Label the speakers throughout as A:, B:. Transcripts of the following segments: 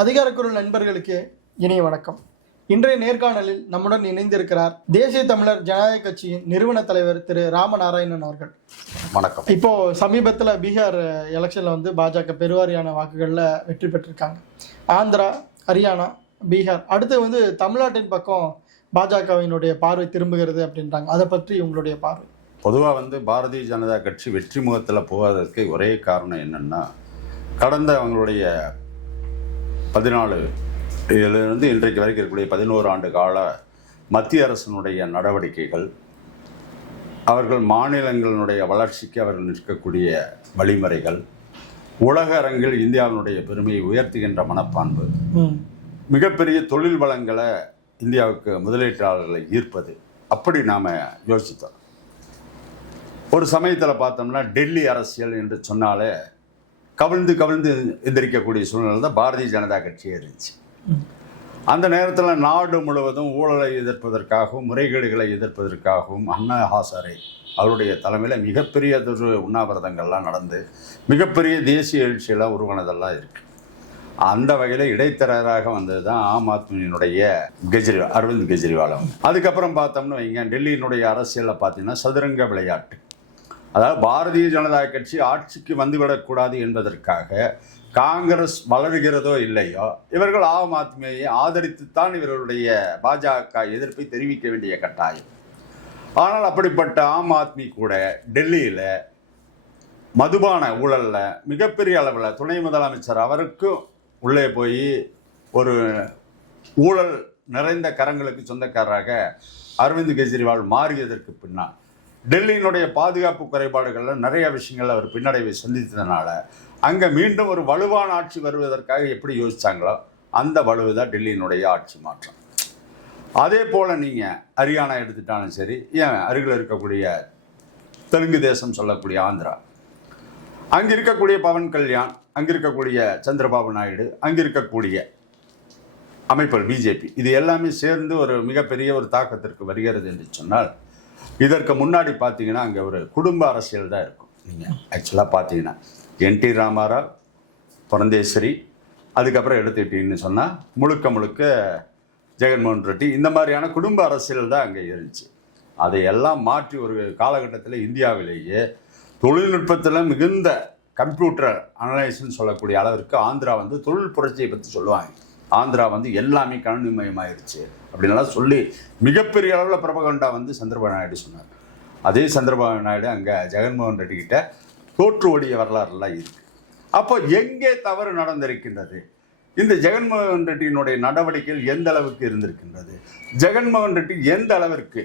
A: அதிகாரக்குரல் நண்பர்களுக்கு இனிய வணக்கம். இன்றைய நேர்காணலில் நம்முடன் இணைந்திருக்கிறார் தேசிய தமிழர் ஜனநாயக கட்சியின் நிறுவன தலைவர் திரு ராமநாராயணன் அவர்கள்.
B: வணக்கம்.
A: இப்போ சமீபத்தில் பீகார் எலெக்ஷனில் வந்து பாஜக பெருவாரியான வாக்குகளில் வெற்றி பெற்றிருக்காங்க. ஆந்திரா ஹரியானா பீகார். அடுத்து வந்து தமிழ்நாட்டின் பக்கம் பாஜகவினுடைய பார்வை திரும்புகிறது அப்படின்றாங்க. அதை பற்றி உங்களுடைய பார்வை?
B: பொதுவாக வந்து பாரதிய ஜனதா கட்சி வெற்றி முகத்தில் போவதற்கு ஒரே காரணம் என்னன்னா கடந்த அவங்களுடைய பதினாலு. இதிலிருந்து இன்றைக்கு வரைக்கும் இருக்கக்கூடிய பதினோரு ஆண்டு கால மத்திய அரசினுடைய நடவடிக்கைகள் அவர்கள் மாநிலங்களினுடைய வளர்ச்சிக்கு அவர்கள் நிற்கக்கூடிய வழிமுறைகள் உலக அரங்கில் இந்தியாவினுடைய பெருமையை உயர்த்துகின்ற மனப்பான்பு மிகப்பெரிய தொழில் வளங்களை இந்தியாவுக்கு முதலீட்டாளர்களை ஈர்ப்பது. அப்படி நாம் யோசித்தோம். ஒரு சமயத்தில் பார்த்தோம்னா டெல்லி அரசியல் என்று சொன்னாலே கவிழ்ந்து கவிழ்ந்து எந்திரிக்கக்கூடிய சூழ்நிலை தான் பாரதிய ஜனதா கட்சியே இருந்துச்சு. அந்த நேரத்தில் நாடு முழுவதும் ஊழலை எதிர்ப்பதற்காகவும் முறைகேடுகளை எதிர்ப்பதற்காகவும் அண்ணா ஹாசரே அவருடைய தலைமையில் மிகப்பெரியதொரு உண்ணாவிரதங்கள்லாம் நடந்து மிகப்பெரிய தேசிய எழுச்சியெல்லாம் உருவானதெல்லாம் இருக்குது அந்த வகையில் இடைத்தரகராக வந்தது தான் ஆம் ஆத்மியினுடைய கெஜ்ரிவால் அரவிந்த் கெஜ்ரிவால் அவங்க. அதுக்கப்புறம் பார்த்தோம்னு வைங்க டெல்லியினுடைய அரசியலில் பார்த்தீங்கன்னா சதுரங்க விளையாட்டு. அதாவது பாரதிய ஜனதா கட்சி ஆட்சிக்கு வந்துவிடக்கூடாது என்பதற்காக காங்கிரஸ் வளர்கிறதோ இல்லையோ இவர்கள் ஆம் ஆத்மியை ஆதரித்துத்தான் இவர்களுடைய பாஜக எதிர்ப்பை தெரிவிக்க வேண்டிய கட்டாயம். ஆனால் அப்படிப்பட்ட ஆம் ஆத்மி கூட டெல்லியில் மதுபான ஊழலில் மிகப்பெரிய அளவில் துணை முதலமைச்சர் அவருக்கும் உள்ளே போய் ஒரு ஊழல் நிறைந்த கரங்களுக்கு சொந்தக்காரராக அரவிந்த் கெஜ்ரிவால் மாறியதற்கு பின்னால் டெல்லியினுடைய பாதுகாப்பு குறைபாடுகளில் நிறைய விஷயங்கள் அவர் பின்னடைவை சந்தித்ததுனால அங்கே மீண்டும் ஒரு வலுவான ஆட்சி வருவதற்காக எப்படி யோசித்தாங்களோ அந்த வலுவு தான் டெல்லியினுடைய ஆட்சி மாற்றம். அதே போல் நீங்கள் ஹரியானா எடுத்துட்டாலும் சரி ஏன் அருகில் இருக்கக்கூடிய தெலுங்கு தேசம் சொல்லக்கூடிய ஆந்திரா அங்கே இருக்கக்கூடிய பவன் கல்யாண் அங்கே இருக்கக்கூடிய சந்திரபாபு நாயுடு அங்கே இருக்கக்கூடிய அமைப்புகள் பிஜேபி இது எல்லாமே சேர்ந்து ஒரு மிகப்பெரிய ஒரு தாக்கத்திற்கு வருகிறது என்று சொன்னால் இதற்கு முன்னாடி பார்த்தீங்கன்னா அங்கே ஒரு குடும்ப அரசியல் தான் இருக்கும். நீங்கள் ஆக்சுவலாக பார்த்தீங்கன்னா என் டி ராமாராவ் புரந்தேஸ்வரி அதுக்கப்புறம் எடுத்துக்கிட்டீங்கன்னு சொன்னால் முழுக்க முழுக்க ஜெகன்மோகன் ரெட்டி இந்த மாதிரியான குடும்ப அரசியல் தான் அங்கே இருந்துச்சு. அதையெல்லாம் மாற்றி ஒரு காலகட்டத்தில் இந்தியாவிலேயே தொழில்நுட்பத்தில் மிகுந்த கம்ப்யூட்டர் அனலைஸ்ன்னு சொல்லக்கூடிய அளவிற்கு ஆந்திரா வந்து தொழில் புரட்சியை பற்றி சொல்லுவாங்க. ஆந்திரா வந்து எல்லாமே கணினிமயமாயிருச்சு அப்படின்லாம் சொல்லி மிகப்பெரிய அளவில் பிரபகண்டா வந்து சந்திரபாபு நாயுடு சொன்னார். அதே சந்திரபாபு நாயுடு அங்கே ஜெகன்மோகன் ரெட்டி கிட்ட தோற்று ஓடிய வரலாறுலாம் இருக்கு. அப்போ எங்கே தவறு நடந்திருக்கின்றது? இந்த ஜெகன்மோகன் ரெட்டியினுடைய நடவடிக்கைகள் எந்த அளவுக்கு இருந்திருக்கின்றது? ஜெகன்மோகன் ரெட்டி எந்த அளவிற்கு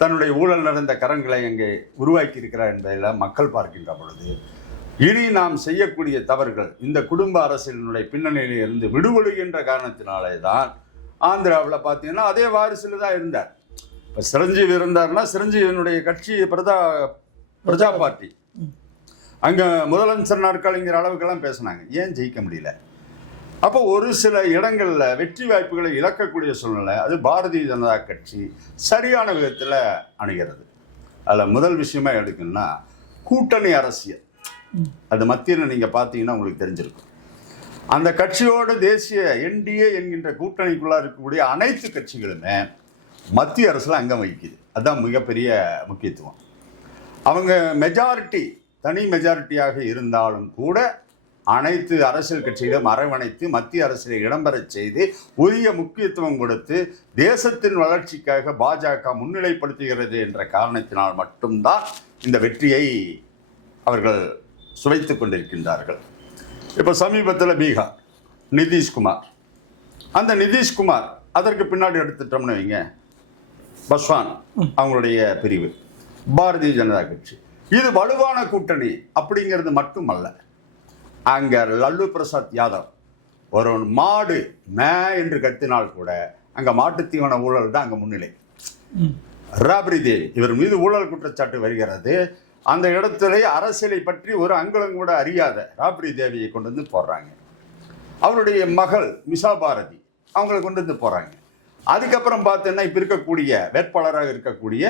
B: தன்னுடைய ஊழல் நடந்த கரங்களை அங்கே உருவாக்கி இருக்கிறார் என்பதெல்லாம் மக்கள் பார்க்கின்ற பொழுது இனி நாம் செய்யக்கூடிய தவறுகள் இந்த குடும்ப அரசியலினுடைய பின்னணியிலிருந்து விடுபடுகின்ற காரணத்தினாலே தான் ஆந்திராவில் பார்த்தீங்கன்னா அதே வாரிசில் தான் இருந்தார். இப்போ சிரஞ்சீவி இருந்தார்னா சிரஞ்சீவியினுடைய கட்சி பிரதா பிரஜா பார்ட்டி. அங்கே முதலமைச்சர் நாட்கள்ங்கிற அளவுக்கெல்லாம் பேசினாங்க. ஏன் ஜெயிக்க முடியல? அப்போ ஒரு சில இடங்களில் வெற்றி வாய்ப்புகளை இழக்கக்கூடிய சூழ்நிலை அது பாரதிய ஜனதா கட்சி சரியான விதத்தில் அணுகிறது. அதில் முதல் விஷயமா எடுக்கணும்னா கூட்டணி அரசியல். அது மத்தியில் நீங்கள் பார்த்தீங்கன்னா உங்களுக்கு தெரிஞ்சிருக்கும். அந்த கட்சியோடு தேசிய என்டிஏ என்கின்ற கூட்டணிக்குள்ளே இருக்கக்கூடிய அனைத்து கட்சிகளுமே மத்திய அரசில் அங்கம் வகிக்குது. அதுதான் மிகப்பெரிய முக்கியத்துவம். அவங்க மெஜாரிட்டி தனி மெஜாரிட்டியாக இருந்தாலும் கூட அனைத்து அரசியல் கட்சிகளும் அரவணைத்து மத்திய அரசில் இடம்பெறச் செய்து உரிய முக்கியத்துவம் கொடுத்து தேசத்தின் வளர்ச்சிக்காக பாஜக முன்னிலைப்படுத்துகிறது என்ற காரணத்தினால் மட்டும்தான் இந்த வெற்றியை அவர்கள் சுவைத்துக் கொண்டிருக்கின்றார்கள். இப்போ சமீபத்தில் பீகார் நிதிஷ்குமார். அந்த நிதிஷ்குமார் அதற்கு பின்னாடி எடுத்துட்டோம்னு வைங்க பஸ்வான் அவங்களுடைய பிரிவு பாரதிய ஜனதா கட்சி. இது வலுவான கூட்டணி அப்படிங்கிறது மட்டுமல்ல. அங்க லல்லு பிரசாத் யாதவ் ஒரு மாடு மே என்று கத்தினால் கூட அங்க மாட்டுத் தீவன ஊழல் தான் அங்க முன்னிலை. ராபரி தேவி இவர் மீது ஊழல் குற்றச்சாட்டு வருகிறது. அந்த இடத்துல அரசியலை பற்றி ஒரு அங்கலம் கூட அறியாத ராபரி தேவியை கொண்டு வந்து போடுறாங்க. அவருடைய மகள் மிசா பாரதி அவங்களை கொண்டு வந்து போறாங்க அதுக்கப்புறம் பார்த்தீங்கன்னா இப்போ இருக்கக்கூடிய வேட்பாளராக இருக்கக்கூடிய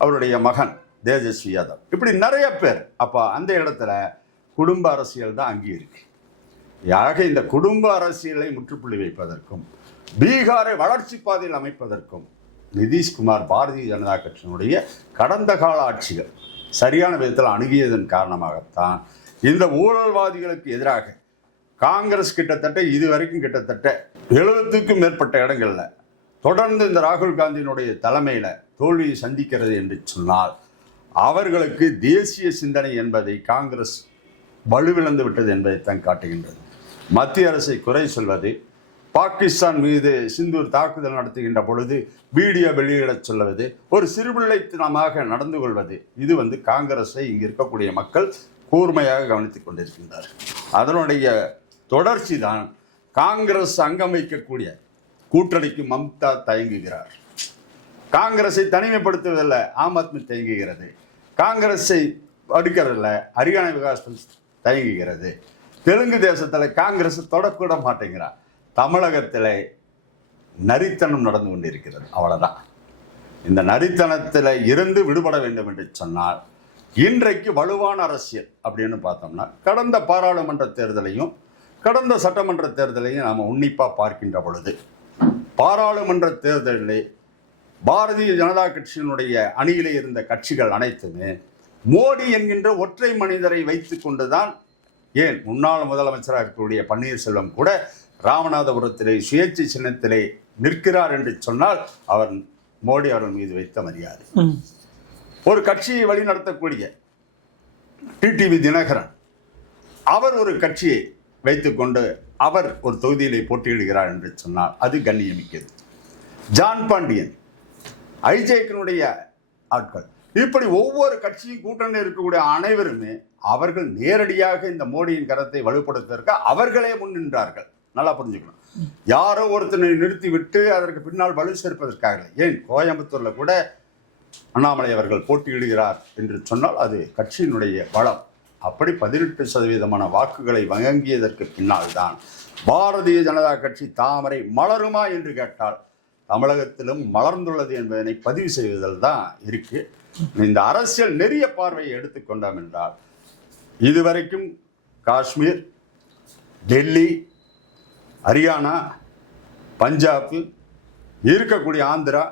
B: அவருடைய மகன் தேஜஸ்வி யாதவ். இப்படி நிறைய பேர் அப்போ அந்த இடத்துல குடும்ப அரசியல் தான் அங்கே இருக்கு. யாக இந்த குடும்ப அரசியலை முற்றுப்புள்ளி வைப்பதற்கும் பீகாரை வளர்ச்சி பாதையில் அமைப்பதற்கும் நிதிஷ்குமார் பாரதிய ஜனதா கட்சியினுடைய கடந்த கால ஆட்சிகள் சரியான விதத்தில் அணுகியதன் காரணமாகத்தான் இந்த ஊழல்வாதிகளுக்கு எதிராக காங்கிரஸ் கிட்டத்தட்ட இதுவரைக்கும் கிட்டத்தட்ட எழுபத்துக்கும் மேற்பட்ட இடங்களில் தொடர்ந்து இந்த ராகுல் காந்தியினுடைய தலைமையில் தோல்வியை சந்திக்கிறது என்று சொன்னால் அவர்களுக்கு தேசிய சிந்தனை என்பதை காங்கிரஸ் வலுவிழந்து விட்டது என்பதைத்தான் காட்டுகின்றது. மத்திய அரசை குறை சொல்வது பாகிஸ்தான் மீது சிந்தூர் தாக்குதல் நடத்துகின்ற பொழுது வீடியோ வெளியிடச் சொல்வது ஒரு சிறுபிள்ளைத்தனமாக நடந்து கொள்வது இது வந்து காங்கிரஸை இங்கு இருக்கக்கூடிய மக்கள் கூர்மையாக கவனித்துக் கொண்டிருக்கின்றார் அதனுடைய தொடர்ச்சி தான் காங்கிரஸ் அங்கம் வைக்கக்கூடிய கூட்டணிக்கு மம்தா தயங்குகிறார். காங்கிரஸை தனிமைப்படுத்துவதில் ஆம் ஆத்மி தயங்குகிறது. காங்கிரஸை அடுக்கிறதில் ஹரியானா விகாஸ் தயங்குகிறது. தெலுங்கு தேசத்தில் காங்கிரஸ் தொடக்கூட மாட்டேங்கிறார். தமிழகத்தில் நரித்தனம் நடந்து கொண்டிருக்கிறது. அவ்வளோதான் இந்த நரித்தனத்தில் இருந்து விடுபட வேண்டும் என்று சொன்னால் இன்றைக்கு வலுவான அரசியல் அப்படின்னு பார்த்தோம்னா கடந்த பாராளுமன்ற தேர்தலையும் கடந்த சட்டமன்ற தேர்தலையும் நாம் உன்னிப்பாக பார்க்கின்ற பொழுது பாராளுமன்ற தேர்தலில் பாரதிய ஜனதா கட்சியினுடைய அணியிலே இருந்த கட்சிகள் அனைத்துமே மோடி என்கின்ற ஒற்றை மனிதரை வைத்துக் கொண்டுதான் ஏன் முன்னாள் முதலமைச்சராக இருக்கக்கூடிய பன்னீர்செல்வம் கூட ராமநாதபுரத்திலே சுயேட்சை சின்னத்திலே நிற்கிறார் என்று சொன்னால் அவர் மோடி அவர்கள் மீது வைத்த மரியாதை. ஒரு கட்சியை வழிநடத்தக்கூடிய டிடிவி தினகரன் அவர் ஒரு கட்சியை வைத்துக்கொண்டு அவர் ஒரு தொகுதியிலே போட்டியிடுகிறார் என்று சொன்னால் அது கண்ணியமிக்கது. ஜான் பாண்டியன் ஐஜேக்கினுடைய ஆட்கள். இப்படி ஒவ்வொரு கட்சியும் கூட்டணி இருக்கக்கூடிய அனைவருமே அவர்கள் நேரடியாக இந்த மோடியின் கரத்தை வலுப்படுத்துவதற்கு அவர்களே முன் நின்றார்கள். நல்லா புரிஞ்சுக்கணும். யாரோ ஒருத்தனை நிறுத்தி விட்டு அதற்கு பின்னால் வலு சேர்ப்பதற்காக ஏன்? கோயம்புத்தூர்ல கூட அண்ணாமலை அவர்கள் போட்டியிடுகிறார் என்று சொன்னால் அது கட்சியினுடைய பலம் அப்படி பதினெட்டு சதவீதமான வாக்குகளை வழங்கியதற்கு பின்னால் தான் பாரதிய ஜனதா கட்சி தாமரை மலருமா என்று கேட்டால் தமிழகத்திலும் மலர்ந்துள்ளது என்பதனை பதிவு செய்வதில் தான் இருக்கு. இந்த அரசியல் நெறிய பார்வையை எடுத்துக்கொண்டோம் என்றால் இதுவரைக்கும் காஷ்மீர் டெல்லி ஹரியானா பஞ்சாப் இருக்கக்கூடிய ஆந்திரா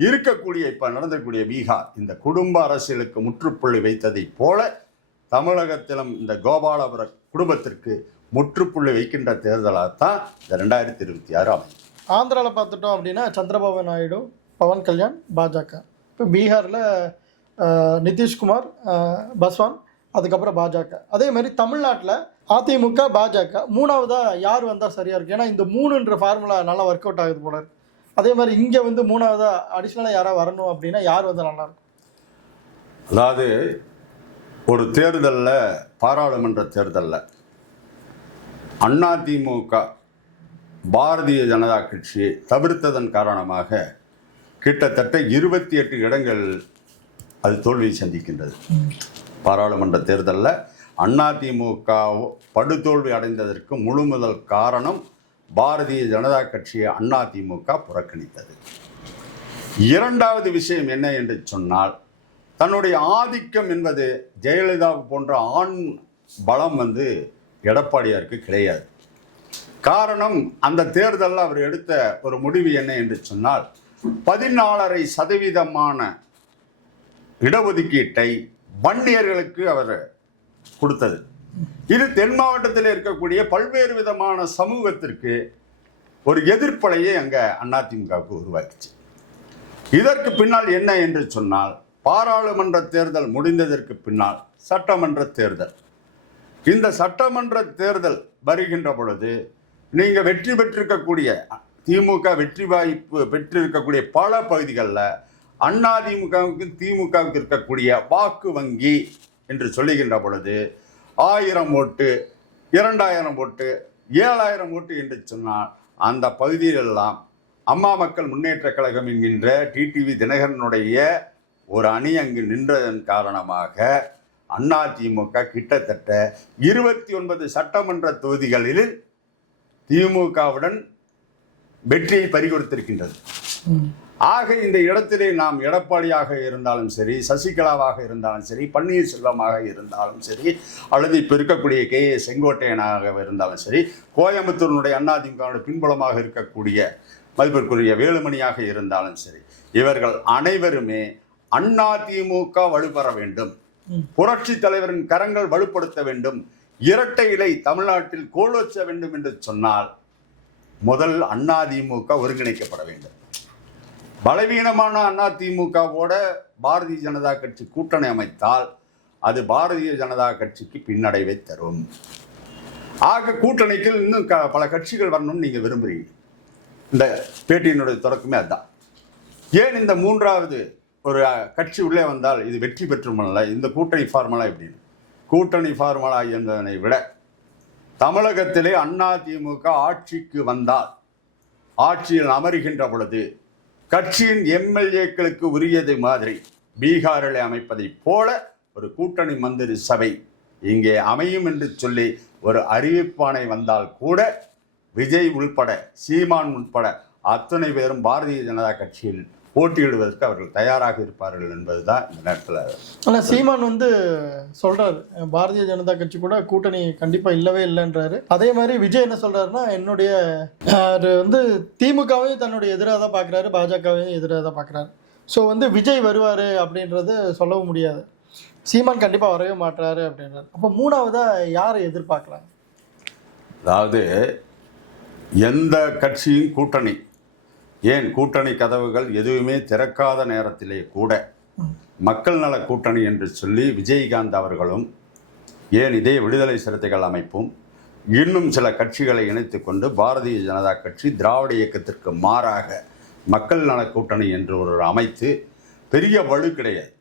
B: இருக்கக்கூடிய இப்போ நடந்தக்கூடிய பீகார் இந்த குடும்ப அரசியலுக்கு முற்றுப்புள்ளி வைத்ததைப் போல தமிழகத்திலும் இந்த கோபாலபுர குடும்பத்திற்கு முற்றுப்புள்ளி வைக்கின்ற தேர்தலாகத்தான் இந்த ரெண்டாயிரத்தி இருபத்தி ஆறு அமையும்.
A: ஆந்திராவில் பார்த்துட்டோம் அப்படின்னா சந்திரபாபு நாயுடு பவன் கல்யாண் பாஜக. இப்போ பீகாரில் நிதிஷ்குமார் பஸ்வான் அதுக்கப்புறம் பாஜக. அதே மாதிரி தமிழ்நாட்டில் அதிமுக பாஜக. மூணாவதா யார் வந்தால் சரியா இருக்கு ஏன்னா இந்த மூணுன்ற ஃபார்முலா நல்லா ஒர்க் அவுட் ஆகுது போல அதே மாதிரி இங்கே வந்து மூணாவதா அடிஷ்னலாக யாராவது வரணும் அப்படின்னா யார் வந்தால் நல்லா இருக்கும்?
B: அதாவது ஒரு தேர்தலில் பாராளுமன்ற தேர்தலில் அதிமுக பாரதிய ஜனதா கட்சியை தவிர்த்ததன் காரணமாக கிட்டத்தட்ட இருபத்தி எட்டு இடங்கள் அது தோல்வியை சந்திக்கின்றது. பாராளுமன்ற தேர்தலில் அதிமுக படுதோல்வி அடைந்ததற்கு முழு முதல் காரணம் பாரதிய ஜனதா கட்சியை அதிமுக புறக்கணித்தது. இரண்டாவது விஷயம் என்ன என்று சொன்னால் தன்னுடைய ஆதிக்கம் என்பது ஜெயலலிதா போன்ற ஆண் பலம் வந்து எடப்பாடியாருக்கு கிடையாது. காரணம் அந்த தேர்தலில் அவர் எடுத்த ஒரு முடிவு என்ன என்று சொன்னால் பதினாலரை சதவீதமான இடஒதுக்கீட்டை வன்னியர்களுக்கு அவர் கொடுத்தது. இது தென் மாவட்டத்தில் இருக்கக்கூடிய பல்வேறு விதமான சமூகத்திற்கு ஒரு எதிர்ப்பலையை அங்கே அதிமுகவுக்கு உருவாக்கிச்சு. இதற்கு பின்னால் என்ன என்று சொன்னால் பாராளுமன்ற தேர்தல் முடிந்ததற்கு பின்னால் சட்டமன்ற தேர்தல். இந்த சட்டமன்ற தேர்தல் வருகின்ற பொழுது நீங்கள் வெற்றி பெற்றிருக்கக்கூடிய திமுக வெற்றி வாய்ப்பு பெற்றிருக்கக்கூடிய பல பகுதிகளில் அதிமுகவுக்கு திமுகவுக்கு இருக்கக்கூடிய வாக்கு வங்கி என்று சொல்லுகின்ற பொழுது ஆயிரம் ஓட்டு இரண்டாயிரம் ஓட்டு ஏழாயிரம் ஓட்டு என்று சொன்னால் அந்த பகுதியிலெல்லாம் அம்மா மக்கள் முன்னேற்ற கழகம் என்கின்ற டிடிவி தினகரனுடைய ஒரு அணி அங்கு நின்றதன் காரணமாக அதிமுக கிட்டத்தட்ட இருபத்தி ஒன்பது சட்டமன்ற தொகுதிகளில் திமுகவுடன் வெற்றியை பறிகொடுத்திருக்கின்றது. ஆக இந்த இடத்திலே நாம் எடப்பாடியாக இருந்தாலும் சரி சசிகலாவாக இருந்தாலும் சரி பன்னீர்செல்வமாக இருந்தாலும் சரி அல்லது இப்போ இருக்கக்கூடிய கே ஏ செங்கோட்டையனாக இருந்தாலும் சரி கோயம்புத்தூரினுடைய அதிமுகவுடைய பின்புலமாக இருக்கக்கூடிய மதிப்பிற்குரிய வேலுமணியாக இருந்தாலும் சரி இவர்கள் அனைவருமே அதிமுக வலுப்பெற வேண்டும். புரட்சி தலைவரின் கரங்கள் வலுப்படுத்த வேண்டும். இரட்டை இலை தமிழ்நாட்டில் கோலோச்ச வேண்டும் என்று சொன்னால் முதல் அதிமுக ஒருங்கிணைக்கப்பட வேண்டும். பலவீனமான அதிமுகவோட பாரதிய ஜனதா கட்சி கூட்டணி அமைத்தால் அது பாரதிய ஜனதா கட்சிக்கு பின்னடைவை தரும். ஆக கூட்டணிக்கு இன்னும் க பல கட்சிகள் வரணும்னு நீங்கள் விரும்புகிறீங்க இந்த பேட்டியினுடைய தொடக்கமே அதுதான். ஏன் இந்த மூன்றாவது ஒரு கட்சி உள்ளே வந்தால் இது வெற்றி பெற்றுமல்ல? இந்த கூட்டணி ஃபார்முலா எப்படின்னு கூட்டணி ஃபார்முலா என்பதனை விட தமிழகத்திலே அதிமுக ஆட்சிக்கு வந்தால் ஆட்சியில் அமருகின்ற பொழுது கட்சியின் எம்எல்ஏக்களுக்கு உரியது மாதிரி பீகாரில் அமைப்பதைப் போல ஒரு கூட்டணி மந்திரி சபை இங்கே அமையும் என்று சொல்லி ஒரு அறிவிப்பானை வந்தால் கூட விஜய் உள்பட சீமான் உள்பட அத்தனை பேரும் பாரதிய ஜனதா கட்சியில் போட்டியிடுவதற்கு அவர்கள் தயாராக இருப்பார்கள் என்பதுதான் இந்த நேரத்தில்
A: ஆனா சீமான் வந்து சொல்றாரு பாரதிய ஜனதா கட்சி கூட கூட்டணி கண்டிப்பா இல்லவே இல்லைன்றாரு. அதே மாதிரி விஜய் என்ன சொல்றாருன்னா என்னுடைய வந்து திமுகவையும் தன்னுடைய எதிராக தான் பார்க்குறாரு பாஜகவையும் எதிராக தான் பார்க்குறாரு ஸோ வந்து விஜய் வருவார் அப்படின்றது சொல்லவும் முடியாது. சீமான் கண்டிப்பாக வரவே மாட்டாரு அப்படின்றாரு. அப்போ மூணாவதா யாரை எதிர்பார்க்கலாம்?
B: அதாவது எந்த கட்சியும் கூட்டணி ஏன் கூட்டணி கதவுகள் எதுவுமே திறக்காத நேரத்திலே கூட மக்கள் நல கூட்டணி என்று சொல்லி விஜயகாந்த் அவர்களும் ஏன் இதே விடுதலை சிறுத்தைகள் அமைப்பும் இன்னும் சில கட்சிகளை இணைத்து கொண்டு பாரதிய ஜனதா கட்சி திராவிட இயக்கத்திற்கு மாறாக மக்கள் நல கூட்டணி என்று ஒரு அமைத்து பெரிய வலு கிடையாது.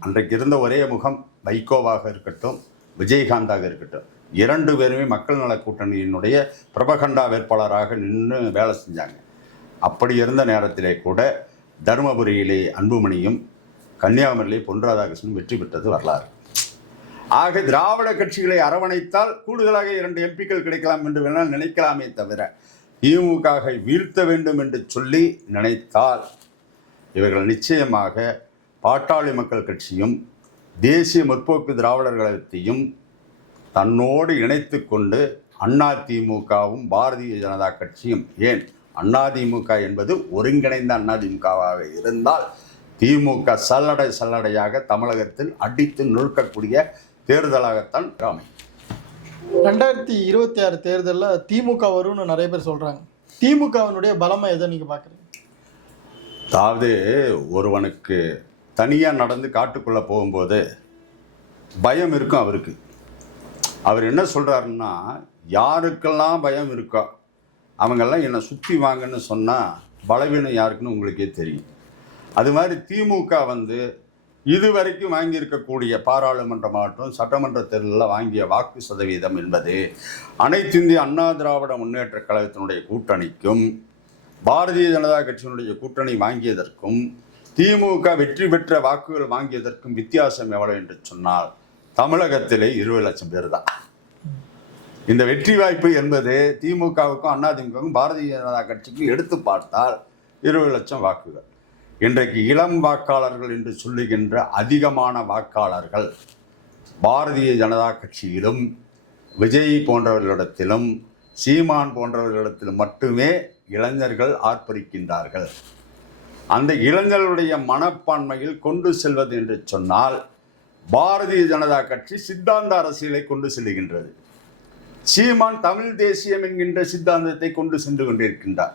B: அன்றைக்கு இருந்த ஒரே முகம் வைகோவாக இருக்கட்டும் விஜயகாந்தாக இருக்கட்டும். இரண்டு பேருமே மக்கள் நல கூட்டணியினுடைய பிரபகண்டா வேட்பாளராக நின்று வேலை செஞ்சாங்க. அப்படி இருந்த நேரத்திலே கூட தருமபுரியிலே அன்புமணியும் கன்னியாகுமரியிலே பொன் ராதாகிருஷ்ணன் வெற்றி பெற்றது வரலாறு. ஆக திராவிட கட்சிகளை அரவணைத்தால் கூடுதலாக இரண்டு எம்பிக்கள் கிடைக்கலாம் என்று வேணால் நினைக்கலாமே தவிர திமுகவை வீழ்த்த வேண்டும் என்று சொல்லி நினைத்தால் இவர்கள் நிச்சயமாக பாட்டாளி மக்கள் கட்சியும் தேசிய முற்போக்கு திராவிடர் கழகத்தையும் தன்னோடு இணைத்து கொண்டு அதிமுகவும் பாரதிய ஜனதா கட்சியும் ஏன் அதிமுக என்பது ஒருங்கிணைந்த அதிமுகவாக இருந்தால் திமுக சல்லடை சல்லடையாக தமிழகத்தில் அடித்து நொறுக்கக்கூடிய தேர்தலாகத்தான் அமையும்.
A: ரெண்டாயிரத்தி இருபத்தி ஆறு தேர்தலில் திமுக வரும்னு நிறைய பேர் சொல்றாங்க. திமுகவினுடைய பலமை எதை நீங்க பாக்குறீங்க?
B: அதாவது ஒருவனுக்கு தனியாக நடந்து காட்டுக்குள்ளே போகும்போது பயம் இருக்கும் அவருக்கு. அவர் என்ன சொல்கிறாருன்னா யாருக்கெல்லாம் பயம் இருக்கோ அவங்கெல்லாம் என்னை சுற்றி வாங்கன்னு சொன்னால் பலவீனம் யாருக்குன்னு உங்களுக்கே தெரியும். அது மாதிரி திமுக வந்து இதுவரைக்கும் வாங்கியிருக்கக்கூடிய பாராளுமன்றம் ஆகட்டும் சட்டமன்ற தேர்தலில் வாங்கிய வாக்கு சதவீதம் என்பது அனைத்து இந்திய அண்ணா திராவிட முன்னேற்றக் கழகத்தினுடைய கூட்டணிக்கும் பாரதிய ஜனதா கட்சியினுடைய கூட்டணி வாங்கியதற்கும் திமுக வெற்றி பெற்ற வாக்குகள் வாங்கியதற்கும் வித்தியாசம் எவ்வளவு என்று சொன்னால் தமிழகத்திலே இருபது லட்சம் பேர் தான். இந்த வெற்றி வாய்ப்பு என்பது திமுகவுக்கும் அதிமுகவுக்கும் பாரதிய ஜனதா கட்சிக்கும் எடுத்து பார்த்தால் இருபது லட்சம் வாக்குகள். இன்றைக்கு இளம் வாக்காளர்கள் என்று சொல்லுகின்ற அதிகமான வாக்காளர்கள் பாரதிய ஜனதா கட்சியிலும் விஜய் போன்றவர்களிடத்திலும் சீமான் போன்றவர்களிடத்திலும் மட்டுமே இளைஞர்கள் ஆர்ப்பரிக்கின்றார்கள். அந்த இளைஞர்களுடைய மனப்பான்மையில் கொண்டு செல்வது என்று சொன்னால் பாரதிய ஜனதா கட்சி சித்தாந்த அரசியலை கொண்டு செல்கின்றது சீமான் தமிழ் தேசியம் என்கின்ற சித்தாந்தத்தை கொண்டு சென்று கொண்டிருக்கின்றார்.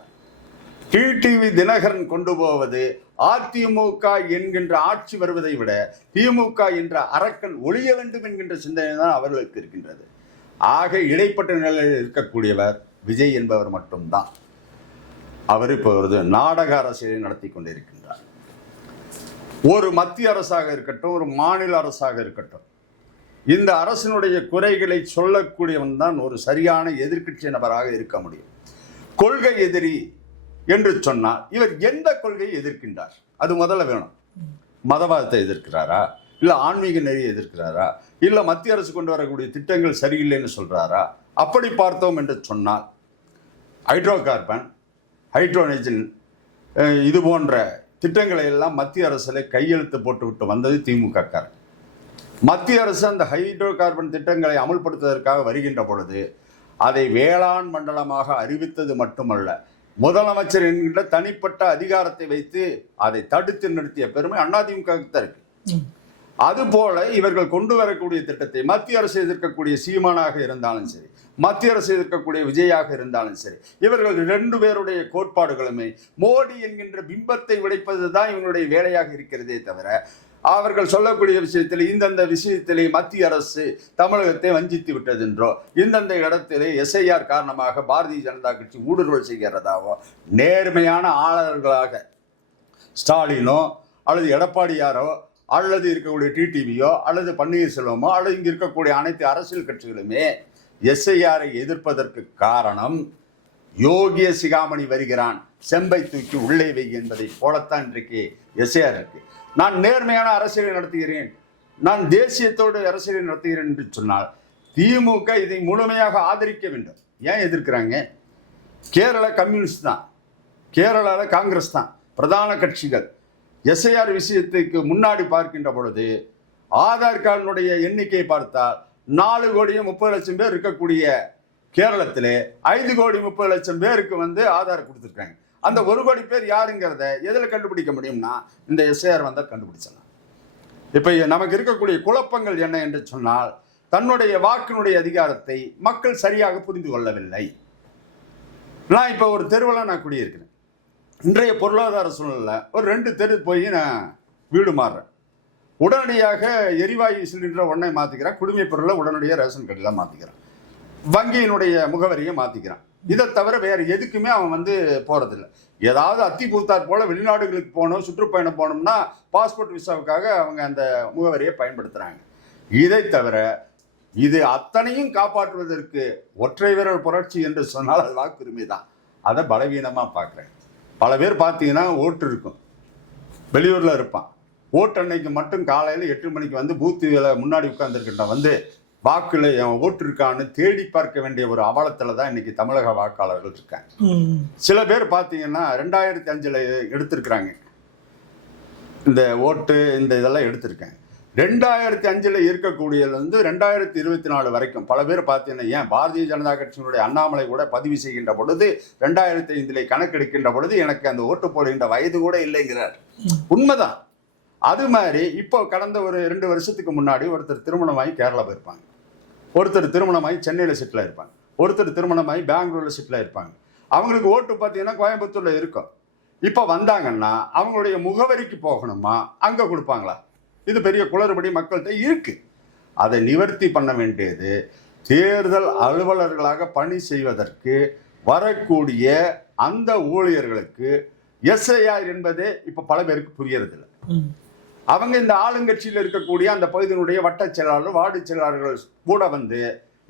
B: டிடிவி தினகரன் கொண்டு போவது அதிமுக என்கின்ற ஆட்சி வருவதை விட திமுக என்ற அரக்கன் ஒழிய வேண்டும் என்கின்ற சிந்தனை தான் அவர்களுக்கு இருக்கின்றது. ஆக இடைப்பட்ட நிலையில் இருக்கக்கூடியவர் விஜய் என்பவர் மட்டும்தான். அவர் இப்பொழுது நாடக அரசியலை நடத்தி கொண்டிருக்கின்றார். ஒரு மத்திய அரசாக இருக்கட்டும் ஒரு மாநில அரசாக இருக்கட்டும் இந்த அரசினுடைய குறைகளை சொல்லக்கூடியவன் தான் ஒரு சரியான எதிர்க்கட்சி நபராக இருக்க முடியும். கொள்கை எதிரி என்று சொன்னால் இவர் எந்த கொள்கையை எதிர்க்கின்றார்? அது முதல்ல வேணும். மதவாதத்தை எதிர்க்கிறாரா? இல்லை ஆன்மீக நெறியை எதிர்க்கிறாரா? இல்லை மத்திய அரசு கொண்டு வரக்கூடிய திட்டங்கள் சரியில்லைன்னு சொல்கிறாரா அப்படி பார்த்தோம் என்று சொன்னால் ஹைட்ரோ கார்பன் ஹைட்ரோநைஜின் இது போன்ற திட்டங்களை எல்லாம் மத்திய அரசில் கையெழுத்து போட்டுவிட்டு வந்தது திமுக காரன் மத்திய அரசு அந்த ஹைட்ரோ கார்பன் திட்டங்களை அமுல்படுத்துவதற்காக வருகின்ற பொழுது அதை வேளாண் மண்டலமாக அறிவித்தது மட்டுமல்ல முதலமைச்சர் என்கின்ற தனிப்பட்ட அதிகாரத்தை வைத்து அதை தடுத்து நிறுத்திய பெருமை அதிமுக இருக்கு. அதுபோல இவர்கள் கொண்டு வரக்கூடிய திட்டத்தை மத்திய அரசு எதிர்க்கக்கூடிய சீமானாக இருந்தாலும் சரி மத்திய அரசு எதிர்க்கக்கூடிய விஜயாக இருந்தாலும் சரி இவர்கள் ரெண்டு பேருடைய கோட்பாடுகளுமே மோடி என்கின்ற பிம்பத்தை உடைப்பது தான் இவங்களுடைய வேலையாக இருக்கிறதே தவிர அவர்கள் சொல்லக்கூடிய விஷயத்தில் இந்தந்த விஷயத்திலே மத்திய அரசு தமிழகத்தை வஞ்சித்து விட்டதென்றோ இந்தந்த இடத்திலே எஸ்ஐஆர் காரணமாக பாரதிய ஜனதா கட்சி ஊடுருவல் செய்கிறதாவோ நேர்மையான ஆளர்களாக ஸ்டாலினோ அல்லது எடப்பாடியாரோ அல்லது இருக்கக்கூடிய டிடிவியோ அல்லது பன்னீர்செல்வமோ அல்லது இங்கே இருக்கக்கூடிய அனைத்து அரசியல் கட்சிகளுமே எஸ்ஐஆரை எதிர்ப்பதற்கு காரணம் யோகிய சிகாமணி வருகிறான். செம்பை தூக்கி உள்ளே வை என்பதை போலத்தான் இன்றைக்கு எஸ்ஐஆர் இருக்கு. நான் நேர்மையான அரசியலை நடத்துகிறேன். நான் தேசியத்தோடு அரசியலை நடத்துகிறேன் என்று சொன்னால் திமுக இதை முழுமையாக ஆதரிக்க வேண்டும். ஏன் எதிர்க்கிறாங்க? கேரளா கம்யூனிஸ்ட் தான். கேரளாவில் காங்கிரஸ் தான். பிரதான கட்சிகள். எஸ்ஐஆர் விஷயத்துக்கு முன்னாடி பார்க்கின்ற பொழுது ஆதார் கார்டினுடைய எண்ணிக்கை பார்த்தால் நாலு கோடியும் முப்பது லட்சம் பேர் இருக்கக்கூடிய கேரளத்தில் ஐந்து கோடி முப்பது லட்சம் பேருக்கு வந்து ஆதார் கொடுத்துருக்காங்க. அந்த ஒரு கோடி பேர் யாருங்கிறத எதில் கண்டுபிடிக்க முடியும்னா இந்த எஸ்ஐஆர் வந்தால் கண்டுபிடிச்சலாம் இப்போ நமக்கு இருக்கக்கூடிய குழப்பங்கள் என்ன என்று சொன்னால் தன்னுடைய வாக்கினுடைய அதிகாரத்தை மக்கள் சரியாக புரிந்து கொள்ளவில்லை. நான் இப்போ ஒரு தெருவில் நான் குடியிருக்கிறேன். இன்றைய பொருளாதார சூழ்நிலை ஒரு ரெண்டு தெரு போய் நான் வீடு மாறுறேன். உடனடியாக எரிவாயு சிலிண்டரை உடனே மாற்றிக்கிறேன் குடிமைப் பொருளை உடனடியாக ரேஷன் கடையில் மாற்றிக்கிறேன் வங்கியினுடைய முகவரியை மாற்றிக்கிறான் இதை தவிர வேறு எதுக்குமே அவன் வந்து போகிறதில்ல ஏதாவது அத்தி பூத்தார் போல வெளிநாடுகளுக்கு போகணும் சுற்றுப்பயணம் போகணும்னா பாஸ்போர்ட் விசாவுக்காக அவங்க அந்த முகவரியை பயன்படுத்துகிறாங்க இதை தவிர இது அத்தனையும் காப்பாற்றுவதற்கு ஒற்றை வீரர் புரட்சி என்று சொன்னால் அது வாக்குரிமை தான். அதை பலவீனமாக பார்க்குறேன். பல பேர் பார்த்தீங்கன்னா ஓட்டு இருக்கும். வெளியூரில் இருப்பான். ஓட்டு அன்னைக்கு மட்டும் காலையில் எட்டு மணிக்கு வந்து பூத்தில் முன்னாடி உட்கார்ந்துருக்கிட்ட வந்து வாக்குல என் ஓட்டு இருக்கான்னு தேடி பார்க்க வேண்டிய ஒரு அவலத்தில் தான் இன்னைக்கு தமிழக வாக்காளர்கள் இருக்காங்க. சில பேர் பார்த்தீங்கன்னா ரெண்டாயிரத்தி அஞ்சில் எடுத்திருக்கிறாங்க. இந்த ஓட்டு இந்த இதெல்லாம் எடுத்திருக்காங்க ரெண்டாயிரத்தி அஞ்சில் இருக்கக்கூடியது வந்து ரெண்டாயிரத்தி இருபத்தி நாலு வரைக்கும். பல பேர் பார்த்தீங்கன்னா ஏன் பாரதிய ஜனதா கட்சியினுடைய அண்ணாமலை கூட பதிவு செய்கின்ற பொழுது ரெண்டாயிரத்தி ஐந்திலே கணக்கெடுக்கின்ற பொழுது எனக்கு அந்த ஓட்டு போடுகின்ற வயது கூட இல்லைங்கிறார். உண்மைதான். அது மாதிரி இப்போ கடந்த ஒரு ரெண்டு வருஷத்துக்கு முன்னாடி ஒருத்தர் திருமணமாகி கேரளா போயிருப்பாங்க. ஒருத்தர் திருமணமாகி சென்னையில் செட்டில் ஆயிருப்பாங்க. ஒருத்தர் திருமணமாகி பெங்களூரில் செட்டில் ஆயிருப்பாங்க. அவங்களுக்கு ஓட்டு பார்த்தீங்கன்னா கோயம்புத்தூரில் இருக்கும். இப்போ வந்தாங்கன்னா அவங்களுடைய முகவரிக்கு போகணுமா? அங்கே கொடுப்பாங்களா? இது பெரிய குளறுபடி மக்கள்கிட்ட இருக்குது அதை நிவர்த்தி பண்ண வேண்டியது தேர்தல் அலுவலர்களாக பணி செய்வதற்கு வரக்கூடிய அந்த ஊழியர்களுக்கு எஸ்ஐஆர் என்பதே இப்போ பல பேருக்கு புரியறதில்லை. அவங்க இந்த ஆளுங்கட்சியில் இருக்கக்கூடிய அந்த பகுதியினுடைய வட்டச் செயலாளர் வார்டு செயலாளர்கள் கூட வந்து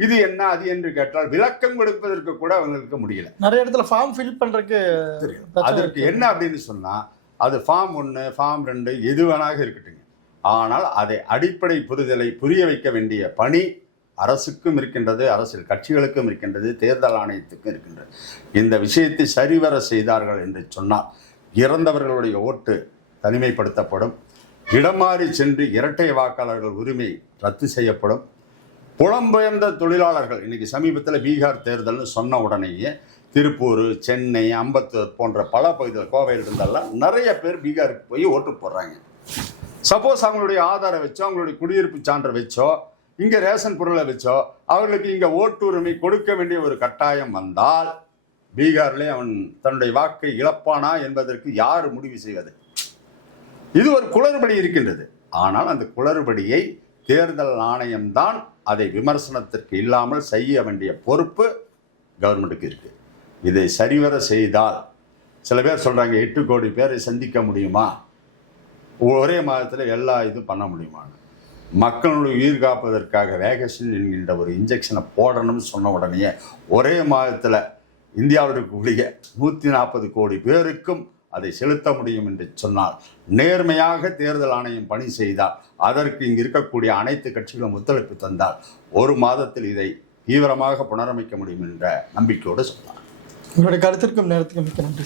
B: இது என்ன அது என்று கேட்டால் விளக்கம் கொடுப்பதற்கு கூட அவங்களுக்கு முடியல.
A: நிறைய இடத்துல ஃபார்ம் ஃபில் பண்றதுக்கு
B: அதற்கு. என்ன அப்படின்னு சொன்னா அது ஃபார்ம் ஒன்று ஃபார்ம் ரெண்டு எது வேணாக இருக்கட்டுங்க. ஆனால் அதை அடிப்படை புரிதலை புரிய வைக்க வேண்டிய பணி அரசுக்கும் இருக்கின்றது அரசியல் கட்சிகளுக்கும் இருக்கின்றது தேர்தல் ஆணையத்துக்கும் இருக்கின்றது. இந்த விஷயத்தை சரிவர செய்தார்கள் என்று சொன்னால் இறந்தவர்களுடைய ஓட்டு தனிமைப்படுத்தப்படும். இடமாறி சென்று இரட்டை வாக்காளர்கள் உரிமை ரத்து செய்யப்படும். புலம்பெயர்ந்த தொழிலாளர்கள் இன்னைக்கு சமீபத்தில் பீகார் தேர்தல்னு சொன்ன உடனேயே திருப்பூர் சென்னை அம்பத்தூர் போன்ற பல பகுதிகள் கோவையில் இருந்தெல்லாம் நிறைய பேர் பீகாருக்கு போய் ஓட்டு போடுறாங்க. சப்போஸ் அவங்களுடைய ஆதாரம் வச்சோ அவங்களுடைய குடியிருப்பு சான்றை வச்சோ இங்கே ரேஷன் பொருளை வச்சோ அவர்களுக்கு இங்கே ஓட்டுரிமை கொடுக்க வேண்டிய ஒரு கட்டாயம் வந்தால் பீகார்லேயே அவன் தன்னுடைய வாக்கை இழப்பானா என்பதற்கு யார் முடிவு செய்வது? இது ஒரு குளறுபடி இருக்கின்றது. ஆனால் அந்த குளறுபடியை தேர்தல் ஆணையம்தான் அதை விமர்சனத்திற்கு இல்லாமல் செய்ய வேண்டிய பொறுப்பு கவர்மெண்ட்டுக்கு இருக்கு. இதை சரிவர செய்தால் சில பேர் சொல்றாங்க எட்டு கோடி பேரை சந்திக்க முடியுமா? ஒரே மாதத்தில் எல்லா இதுவும் பண்ண முடியுமான்னு. மக்களுடைய உயிர் காப்பதற்காக வேகசின் என்கின்ற ஒரு இன்ஜெக்ஷனை போடணும்னு சொன்ன உடனே ஒரே மாதத்தில் இந்தியாவில் இருக்கக்கூடிய நூற்றி நாற்பது கோடி பேருக்கும் அதை செலுத்த முடியும் என்று சொன்னால் நேர்மையாக தேர்தல் ஆணையம் பணி செய்தால் அதற்கு இங்கு இருக்கக்கூடிய அனைத்து கட்சிகளும் ஒத்துழைப்பு தந்தால் ஒரு மாதத்தில் இதை தீவிரமாக புனரமைக்க முடியும் என்ற நம்பிக்கையோடு சொன்னார்.
A: உங்களுடைய கருத்திற்கும் நேரத்துக்கும் மிக்க நன்றி